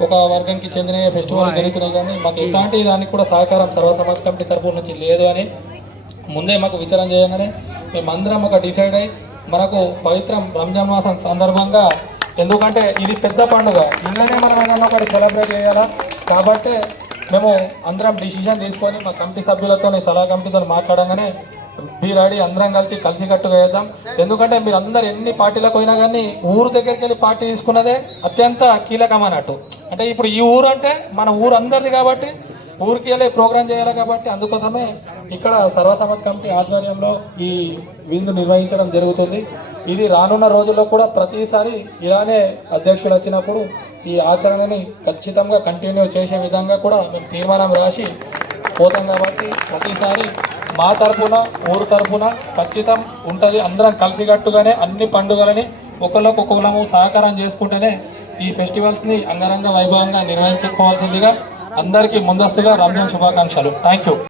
ఒక వర్గంకి చెందిన ఫెస్టివల్ జరుగుతున్నాయి కానీ మాకు ఎట్లాంటి దానికి కూడా సహకారం సర్వ సమాజ్ కమిటీ తరఫు నుంచి లేదు అని ముందే మాకు విచారణ చేయగానే మేమందరం ఒక డిసైడ్ అయ్యి మనకు పవిత్రం రంజాన్ మాసం సందర్భంగా ఎందుకంటే ఇది పెద్ద పండుగ. ఇంట్లోనే మనం ఏదన్నా ఒకటి సెలబ్రేట్ చేయాలా? కాబట్టి మేము అందరం డిసిషన్ తీసుకొని మా కమిటీ సభ్యులతో సలహా కమిటీతో మాట్లాడంగానే బీరాడి అందరం కలిసి కలిసి కట్టుగా వేద్దాం ఎందుకంటే మీరు అందరు ఎన్ని పార్టీలకు పోయినా కానీ ఊరు దగ్గరికి వెళ్ళి పార్టీ తీసుకున్నదే అత్యంత కీలకం అన్నట్టు. అంటే ఇప్పుడు ఈ ఊరు అంటే మన ఊరు అందరిది కాబట్టి ఊరికి వెళ్ళి ప్రోగ్రామ్ చేయాలి కాబట్టి అందుకోసమే ఇక్కడ సర్వ సమాజ్ కమిటీ ఆధ్వర్యంలో ఈ విందు నిర్వహించడం జరుగుతుంది. ఇది రానున్న రోజుల్లో కూడా ప్రతిసారి ఇలానే అధ్యక్షులు వచ్చినప్పుడు ఈ ఆచరణని ఖచ్చితంగా కంటిన్యూ చేసే విధంగా కూడా మేము తీర్మానం రాసి పోతాం కాబట్టి ప్రతిసారి మా తరపున ఊరు తరఫున ఖచ్చితం ఉంటుంది. అందరం కలిసికట్టుగానే అన్ని పండుగలని ఒకళ్ళకు ఒకళ్ళము సహకారం చేసుకుంటేనే ఈ ఫెస్టివల్స్ని అంగరంగ వైభవంగా నిర్వహించుకోవాల్సిందిగా అందరికీ ముందస్తుగా రంజాన్ శుభాకాంక్షలు. Thank you